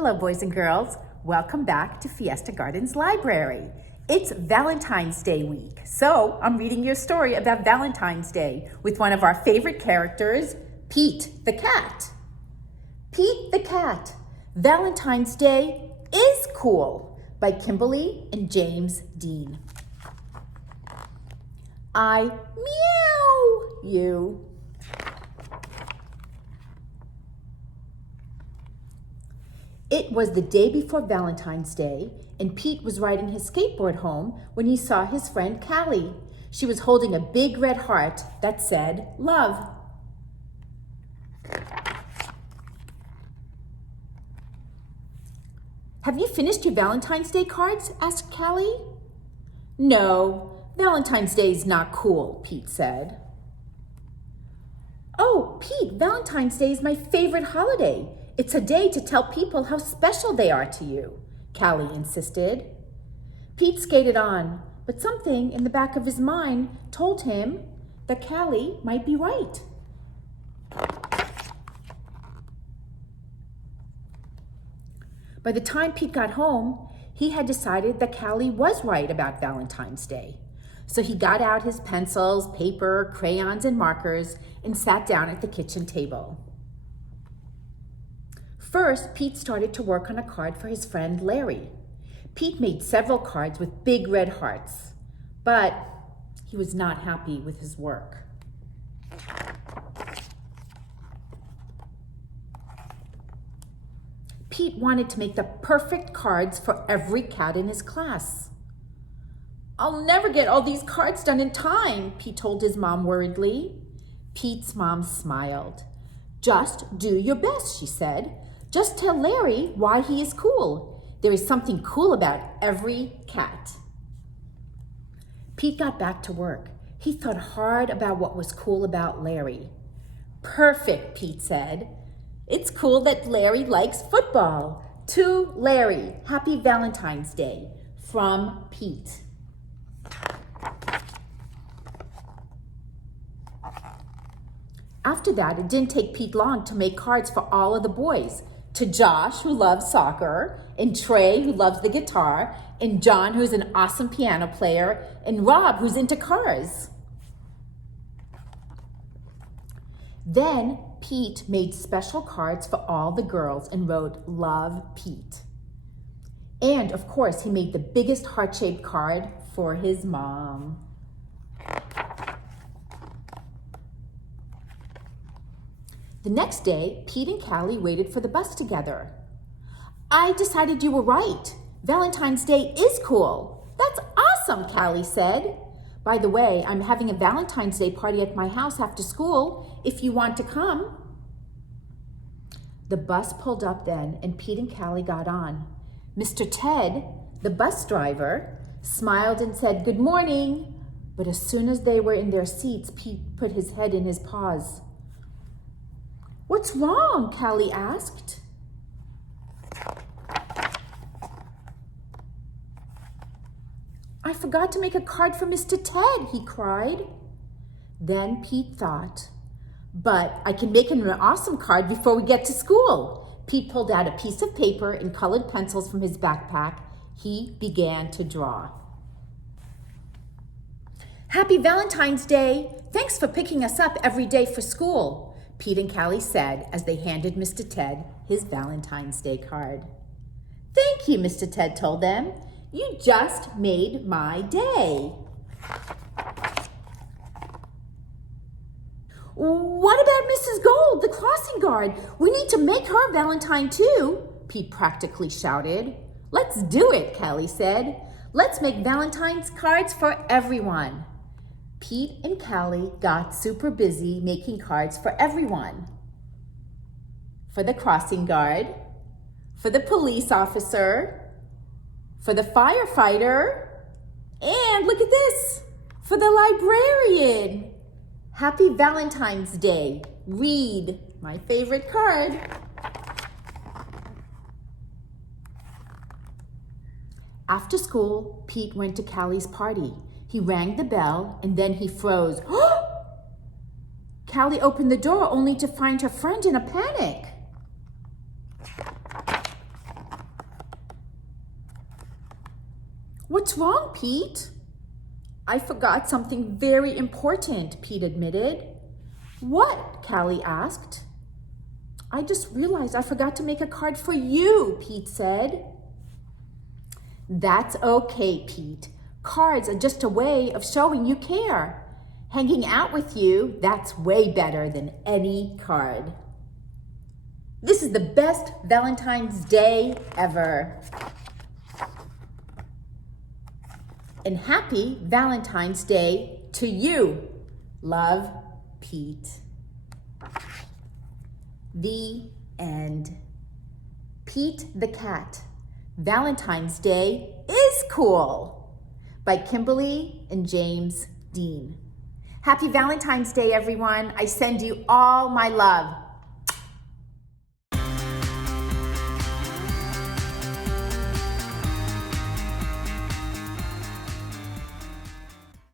Hello, boys and girls. Welcome back to Fiesta Gardens Library. It's Valentine's Day week, so I'm reading your story about Valentine's Day with one of our favorite characters, Pete the cat. Pete the Cat, Valentine's Day is Cool by Kimberly and James Dean. I meow you. It was the day before Valentine's Day, and Pete was riding his skateboard home when he saw his friend Callie. She was holding a big red heart that said, love. Have you finished your Valentine's Day cards? Asked Callie. No, Valentine's Day is not cool, Pete said. Oh, Pete, Valentine's Day is my favorite holiday. It's a day to tell people how special they are to you, Callie insisted. Pete skated on, but something in the back of his mind told him that Callie might be right. By the time Pete got home, he had decided that Callie was right about Valentine's Day. So he got out his pencils, paper, crayons, and markers and sat down at the kitchen table. First, Pete started to work on a card for his friend Larry. Pete made several cards with big red hearts, but he was not happy with his work. Pete wanted to make the perfect cards for every cat in his class. I'll never get all these cards done in time, Pete told his mom worriedly. Pete's mom smiled. Just do your best, she said. Just tell Larry why he is cool. There is something cool about every cat. Pete got back to work. He thought hard about what was cool about Larry. Perfect, Pete said. It's cool that Larry likes football. To Larry, happy Valentine's Day. From Pete. After that, it didn't take Pete long to make cards for all of the boys. To Josh, who loves soccer, and Trey, who loves the guitar, and John, who's an awesome piano player, and Rob, who's into cars. Then Pete made special cards for all the girls and wrote, Love, Pete. And of course, he made the biggest heart-shaped card for his mom. The next day, Pete and Callie waited for the bus together. I decided you were right. Valentine's Day is cool. That's awesome, Callie said. By the way, I'm having a Valentine's Day party at my house after school, if you want to come. The bus pulled up then, and Pete and Callie got on. Mr. Ted, the bus driver, smiled and said, Good morning. But as soon as they were in their seats, Pete put his head in his paws. What's wrong? Callie asked. I forgot to make a card for Mr. Ted, he cried. Then Pete thought, but I can make him an awesome card before we get to school. Pete pulled out a piece of paper and colored pencils from his backpack. He began to draw. Happy Valentine's Day. Thanks for picking us up every day for school, Pete and Callie said as they handed Mr. Ted his Valentine's Day card. Thank you, Mr. Ted told them. You just made my day. What about Mrs. Gold, the crossing guard? We need to make her Valentine too, Pete practically shouted. Let's do it, Callie said. Let's make Valentine's cards for everyone. Pete and Callie got super busy making cards for everyone. For the crossing guard, for the police officer, for the firefighter, and look at this, for the librarian. Happy Valentine's Day. Read, my favorite card. After school, Pete went to Callie's party. He rang the bell, and then he froze. Callie opened the door only to find her friend in a panic. What's wrong, Pete? I forgot something very important, Pete admitted. What? Callie asked. I just realized I forgot to make a card for you, Pete said. That's okay, Pete. Cards are just a way of showing you care. Hanging out with you, that's way better than any card. This is the best Valentine's Day ever. And happy Valentine's Day to you. Love, Pete. The end. Pete the Cat. Valentine's Day is cool. By Kimberly and James Dean. Happy Valentine's Day, everyone. I send you all my love.